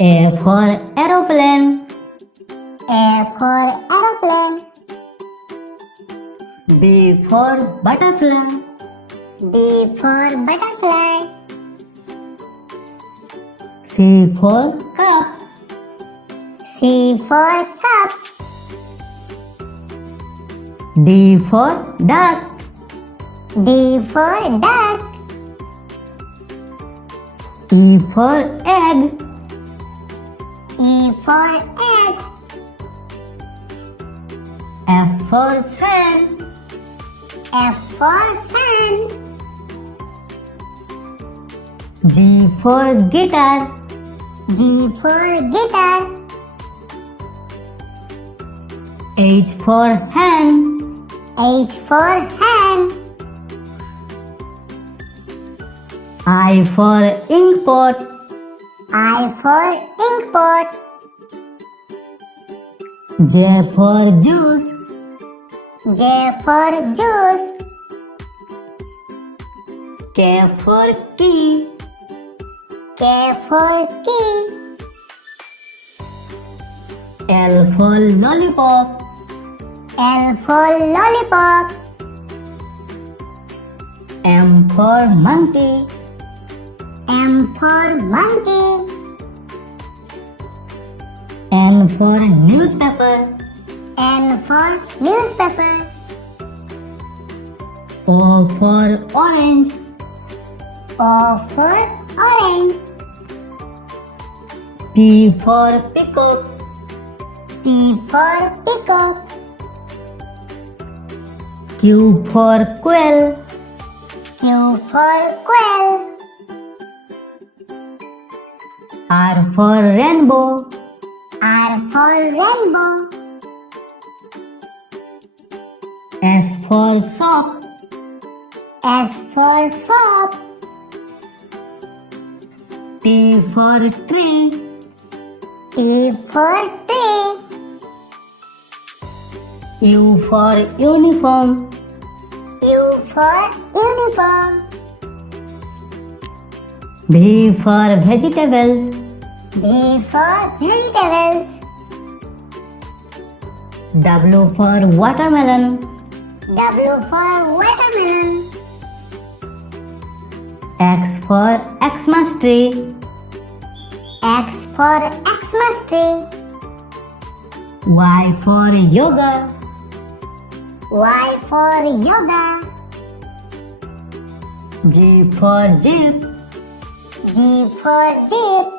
A for aeroplane. A for aeroplane. B for butterfly. B for butterfly. C for cup. C for cup. D for duck. D for duck. E for egg. E for egg. F for fan. F for fan. G for guitar. G for guitar. H for hand. H for hand. I for inkpot. I for inkpot. J for juice. J for juice. K for key. K for key. L for lollipop. L for lollipop. M for monkey. M for monkey. N for newspaper. N for newspaper. O for orange. O for orange. P for peacock. P for peacock. Q for quail. Q for quail. R for rainbow. R for rainbow. S for sock. S for soap. T for tree. T for tree. U for uniform. U for uniform. V for vegetables. V for vegetables. W for watermelon. W for watermelon. X for Xmas tree. X for Xmas tree. Y for yoga. Y for yoga. G for jeep. G for jeep.